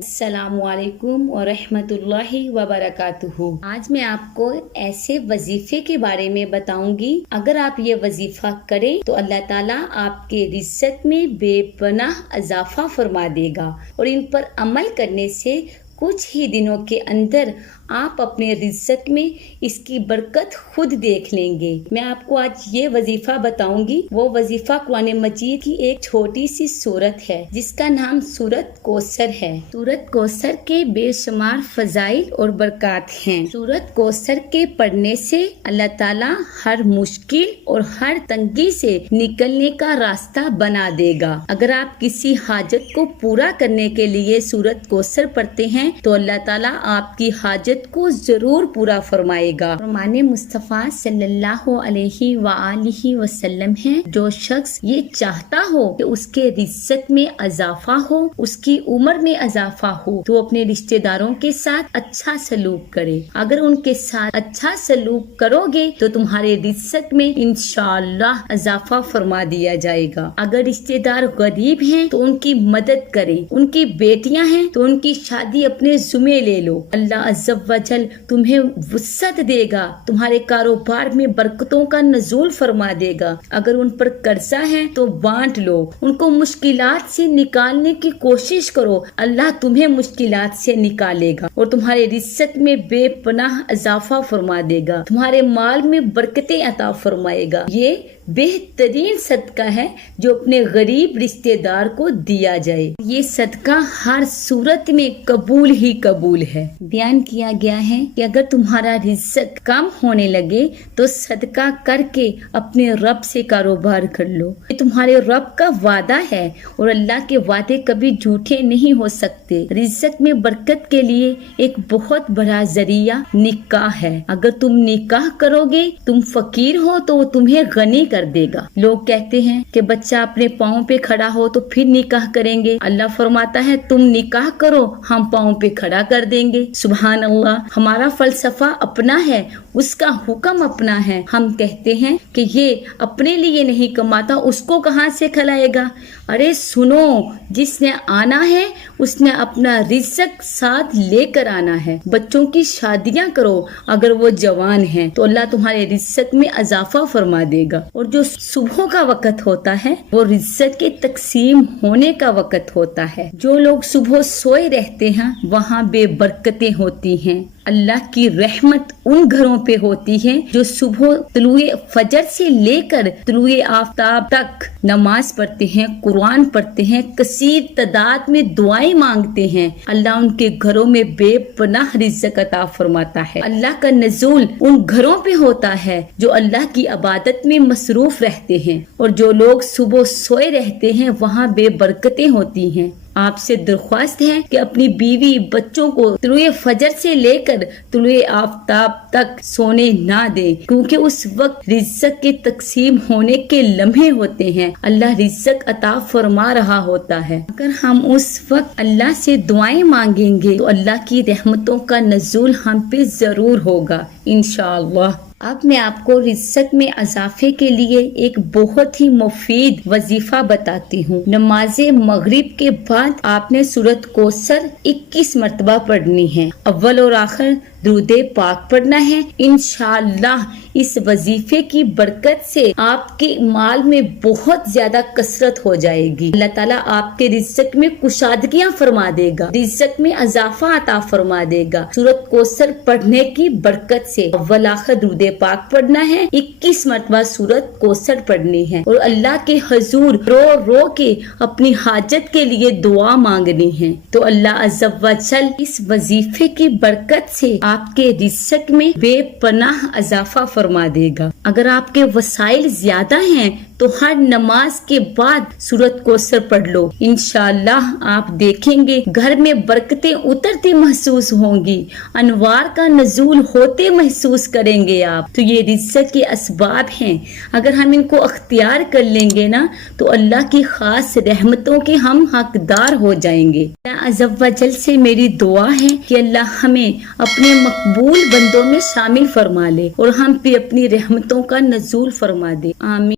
السلام علیکم ورحمۃ اللہ وبرکاتہ۔ آج میں آپ کو ایسے وظیفے کے بارے میں بتاؤں گی، اگر آپ یہ وظیفہ کریں تو اللہ تعالیٰ آپ کے رزق میں بے پناہ اضافہ فرما دے گا، اور ان پر عمل کرنے سے کچھ ہی دنوں کے اندر آپ اپنے رزق میں اس کی برکت خود دیکھ لیں گے۔ میں آپ کو آج یہ وظیفہ بتاؤں گی، وہ وظیفہ قرآن مجید کی ایک چھوٹی سی سورت ہے جس کا نام سورت کوثر ہے۔ سورت کوثر کے بے شمار فضائل اور برکات ہیں۔ سورت کوثر کے پڑھنے سے اللہ تعالیٰ ہر مشکل اور ہر تنگی سے نکلنے کا راستہ بنا دے گا۔ اگر آپ کسی حاجت کو پورا کرنے کے لیے سورت کوثر پڑھتے ہیں تو اللہ تعالیٰ آپ کی حاجت کو ضرور پورا فرمائے گا۔ فرمان مصطفیٰ صلی اللہ علیہ وآلہ وسلم ہے، جو شخص یہ چاہتا ہو کہ اس کے رزق میں اضافہ ہو، اس کی عمر میں اضافہ ہو، تو اپنے رشتہ داروں کے ساتھ اچھا سلوک کرے۔ اگر ان کے ساتھ اچھا سلوک کرو گے تو تمہارے رزق میں انشاءاللہ اضافہ فرما دیا جائے گا۔ اگر رشتہ دار غریب ہیں تو ان کی مدد کریں، ان کی بیٹیاں ہیں تو ان کی شادی اپنے ذمہ لے لو۔ اللہ عز و جل تمہیں وسعت دے گا، تمہارے کاروبار میں برکتوں کا نزول فرما دے گا۔ اگر ان پر قرضہ ہے تو بانٹ لو، ان کو مشکلات سے نکالنے کی کوشش کرو، اللہ تمہیں مشکلات سے نکالے گا اور تمہارے رزق میں بے پناہ اضافہ فرما دے گا، تمہارے مال میں برکتیں عطا فرمائے گا۔ یہ بہترین صدقہ ہے جو اپنے غریب رشتہ دار کو دیا جائے۔ یہ صدقہ ہر صورت میں قبول ہی قبول ہے۔ بیان کیا گیا ہے کہ اگر تمہارا رزق کم ہونے لگے تو صدقہ کر کے اپنے رب سے کاروبار کر لو۔ یہ تمہارے رب کا وعدہ ہے اور اللہ کے وعدے کبھی جھوٹے نہیں ہو سکتے۔ رزق میں برکت کے لیے ایک بہت بڑا ذریعہ نکاح ہے۔ اگر تم نکاح کرو گے، تم فقیر ہو تو وہ تمہیں غنی کر دے گا۔ لوگ کہتے ہیں کہ بچہ اپنے پاؤں پہ کھڑا ہو تو پھر نکاح کریں گے۔ اللہ فرماتا ہے تم نکاح کرو، ہم پاؤں پہ کھڑا کر دیں گے۔ سبحان اللہ، ہمارا فلسفہ اپنا ہے، اس کا حکم اپنا ہے۔ ہم کہتے ہیں کہ یہ اپنے لیے نہیں کماتا، اس کو کہاں سے کھلائے گا؟ ارے سنو، جس نے آنا ہے اس نے اپنا رزق ساتھ لے کر آنا ہے۔ بچوں کی شادیاں کرو، اگر وہ جوان ہیں تو اللہ تمہارے رزق میں اضافہ فرما دے گا۔ اور جو صبح کا وقت ہوتا ہے وہ رزق کے تقسیم ہونے کا وقت ہوتا ہے۔ جو لوگ صبح سوئے رہتے ہیں وہاں بے برکتیں ہوتی ہیں۔ اللہ کی رحمت ان گھروں پہ ہوتی ہے جو صبح طلوع فجر سے لے کر طلوع آفتاب تک نماز پڑھتے ہیں، قرآن پڑھتے ہیں، کثیر تعداد میں دعائیں مانگتے ہیں۔ اللہ ان کے گھروں میں بے پناہ رزق عطا فرماتا ہے۔ اللہ کا نزول ان گھروں پہ ہوتا ہے جو اللہ کی عبادت میں مصروف رہتے ہیں، اور جو لوگ صبح سوئے رہتے ہیں وہاں بے برکتیں ہوتی ہیں۔ آپ سے درخواست ہے کہ اپنی بیوی بچوں کو طلوع فجر سے لے کر طلوع آفتاب تک سونے نہ دیں، کیونکہ اس وقت رزق کے تقسیم ہونے کے لمحے ہوتے ہیں، اللہ رزق عطا فرما رہا ہوتا ہے۔ اگر ہم اس وقت اللہ سے دعائیں مانگیں گے تو اللہ کی رحمتوں کا نزول ہم پہ ضرور ہوگا انشاءاللہ۔ اب میں آپ کو رزق میں اضافے کے لیے ایک بہت ہی مفید وظیفہ بتاتی ہوں۔ نماز مغرب کے بعد آپ نے سورت کوثر 21 مرتبہ پڑھنی ہے۔ اول اور آخر درود پاک پڑھنا ہے۔ انشاءاللہ اس وظیفے کی برکت سے آپ کے مال میں بہت زیادہ کثرت ہو جائے گی۔ اللہ تعالیٰ آپ کے رزق میں کشادگیاں فرما دے گا، رزق میں اضافہ عطا فرما دے گا سورت کوثر پڑھنے کی برکت سے۔ اول آخر درود پاک پڑھنا ہے، 21 مرتبہ سورت کوثر پڑھنی ہے، اور اللہ کے حضور رو رو کے اپنی حاجت کے لیے دعا مانگنی ہے، تو اللہ عز و جل اس وظیفے کی برکت سے آپ کے رزق میں بے پناہ اضافہ فرما دے گا۔ اگر آپ کے وسائل زیادہ ہیں تو ہر نماز کے بعد سورت کوثر پڑھ لو، انشاءاللہ آپ دیکھیں گے گھر میں برکتیں اترتے محسوس ہوں گی، انوار کا نزول ہوتے محسوس کریں گے آپ۔ تو یہ رزق کے اسباب ہیں، اگر ہم ان کو اختیار کر لیں گے نا تو اللہ کی خاص رحمتوں کے ہم حقدار ہو جائیں گے۔ اللہ عز و جل سے میری دعا ہے کہ اللہ ہمیں اپنے مقبول بندوں میں شامل فرما لے اور ہم پہ اپنی رحمتوں کا نزول فرما دے، آمین۔